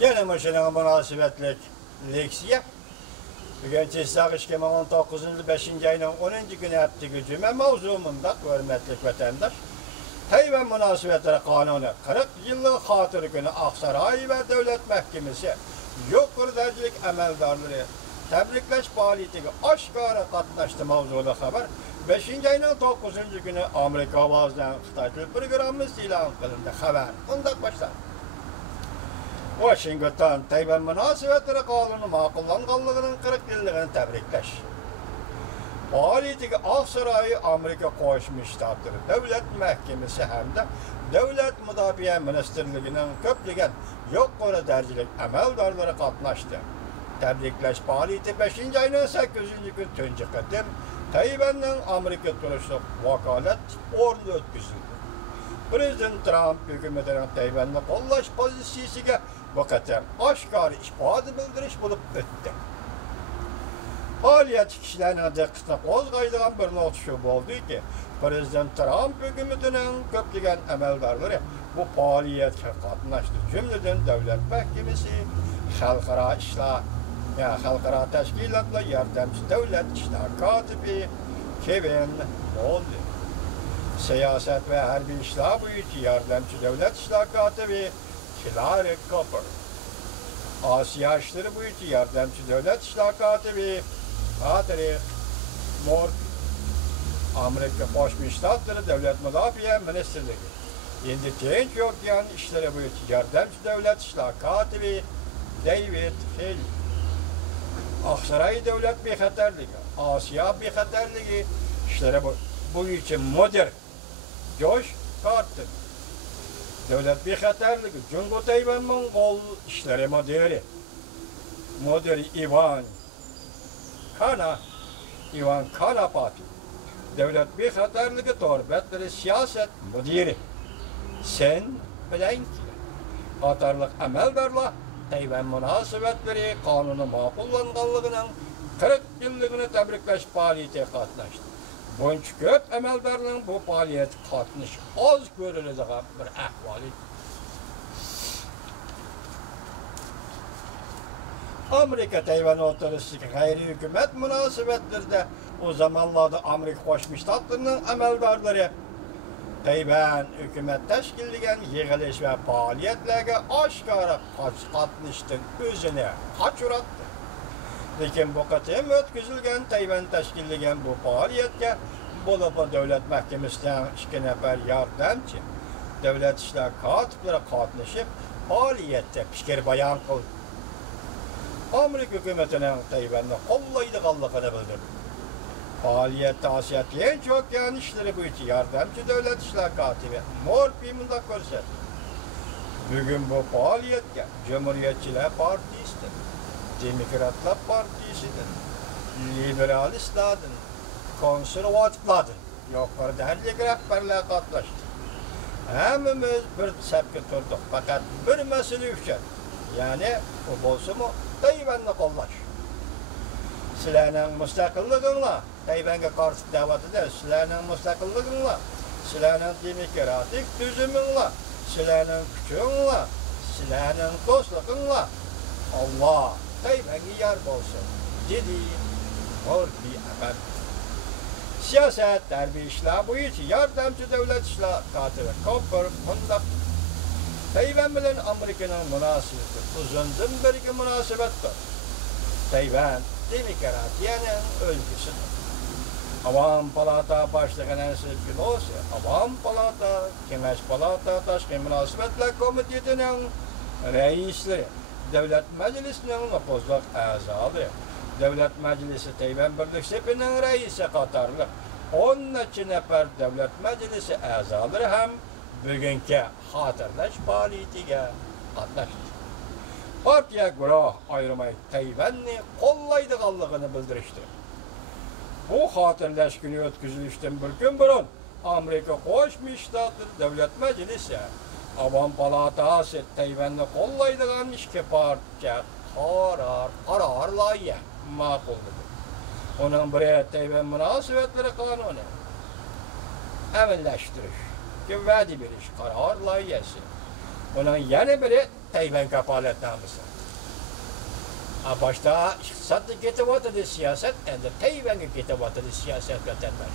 Yana maşının münasebetlik leksiya. Bugün Tessak 2019 5. ayının 10. günü hafta cüme mavzumunda hürmetli vatandaş. Tayvan münasebetleri kanunu 40 yıllık hatır günü Aksaray ve Devlet Mahkemesi yukarı derecelik emeldarları tebrikleş faaliyetiga aşkara katnaştı mavzulu haber. 5. ayının 9. günü Amerika avazdan Xitay Til programı ilan kılındı haber. Ondan başlar. Washington Tayvan münasebetleri kanunu makullanganlığının 40 yılını tebrikleş. Faaliyetiga Aksaray Amerika Qo'shma Shtatlar Davlat Mahkemesi hamda Davlat Mudofaa Ministerligining ko'plagan yuqori darajalik amaldorlari qatnashdi. Tebriklash faoliyati 5. ayning 8. kun tunji qatim Tayvanning Amerika turishliq vakolat o'rni o'tkazildi. Prezident Trump hukumatining Tayvanni qo'llash pozitsiyasiga bu qatam oshkor ifoda bildirish bo'lib o'tdi. Faaliyet kişilerine dikkatini qo'zg'aydigan bir nokta şu oldu ki, Prezident Trump hükümetinin köpleyen emeldarları bu faaliyetke katnaştı. Cümleden Devlet Mahkemesi, Xalqaro işler, Xalqaro teşkilatlar yardımcı devlet işler katibi Kevin oldu. Siyaset ve harbiy işler bo'yicha yardımcı devlet işler katibi Hillary Cooper. Asya işleri bo'yicha yardımcı devlet işler katibi Patrick Morgan. Amerika Qo'shma Shtatlari Davlat Mudofaa Ministerligi. Endi Tinch okean ishlari bo'yicha yordamchi davlat ishlar kotibi David Hill. Aksaray davlat bexatarligi, Osiyo bexatarligi ishlari bo'yicha mudir Josh Carter. Davlat bexatarligi Jungo Tayvan Mongol ishlari mudiri Ivan Kanapati. Devlet bexatarligi torbatları siyaset müdiri Sen Blanki. Qatarlıq əməldarlar Tayvan münasibətləri kanunu maqullanğanlığının 40 yıllığını təbrikləş faaliyeti qatnaşdı. Bunca köp əməldarların bu faaliyet qatnaşı az görüləcək bir əhvali. Amerika Tayvan oturusundaki gayri hükümet münasebetlerinde o zamanlarda Amerika Qo'shma Shtatlarining amaldorlari Tayvan hükümet teşkilligen yig'ilish ve faaliyetlerge oshkora qatnashdan o'zini qochiratdi. Lekin bu qatim o'tkazilgan Tayvan teşkilligen bu faaliyetga bo'lib Davlat Mahkemesidan 2 nafar yordamchi davlat ishlar kotiblari qatnashib faaliyetda fikr bayon qildi. Amerika hükümetinin Tayvan'ı qo'llaydiganligini bildirdi. Faaliyette Asya Tinch okean işleri bo'yicha yordamchi davlat ishlar kotibi Morpi mundaq ko'rsatdi. Bugun bu faaliyetga Cumhuriyetçiler Partisidir, Demokratlar Partisidir, Liberalistlardir, Konservatiflardir, yuqori darajadagi rahbarlar qatnashdi. Hammamiz bir safga turdik, faqat bir masala uchun, ya'ni u bo'lsa-mu Tayvanni qo'llash. Sizlarning mustaqilliginglar, Tayvanga qarshi da'vatida sizlarning mustaqilliginglar, sizlarning demokratik tuzuminglar, sizlarning kuchinglar, sizlarning do'stliginglar Allah Tayvanga yar bo'lsin, dedi Morpi Ahmad. Siyaset, harbiy ishlar bo'yicha yordamchi davlat ishlar kotibi Cooper bundaq Tayvan bilan Amerikaning munosabati uzundan beri munosabatdir. Tayvan demokratiyaning o'lkasidir. Avam Palata boshlig'i Nancy Pelosi, Avam Palata, Kengash Palata Tashqi munosabatlar komitetining raisi, Davlat Majlisining nufuzli a'zosi, Davlat Majlisi Tayvan Birlik sepining raisi qatorli 10 nafar Davlat Majlisi a'zolari ham bugungi xotirlash faoliyatiga qatnashdi. Partiya guruh ayrimay Tayvanni qo'llaydiganligini bildirishdi. Bu xotirlash kuni o'tkazilishdan bir kun burun Amerika Qo'shma Shtatlar Davlat Majlisi Avam Palatasi Tayvanni qo'llaydigan 2 partiya qaror loyiha ma'qul qildi. Uning biri Tayvan munosabatlari qonuni amallashtirish, va'da berish qaror loyihasi. Uning yana biri Teyven kapaletnamesi. Başta iktisatta getivatıdı siyaset, hem de Teyven'e getivatıdı siyaset vatandaş.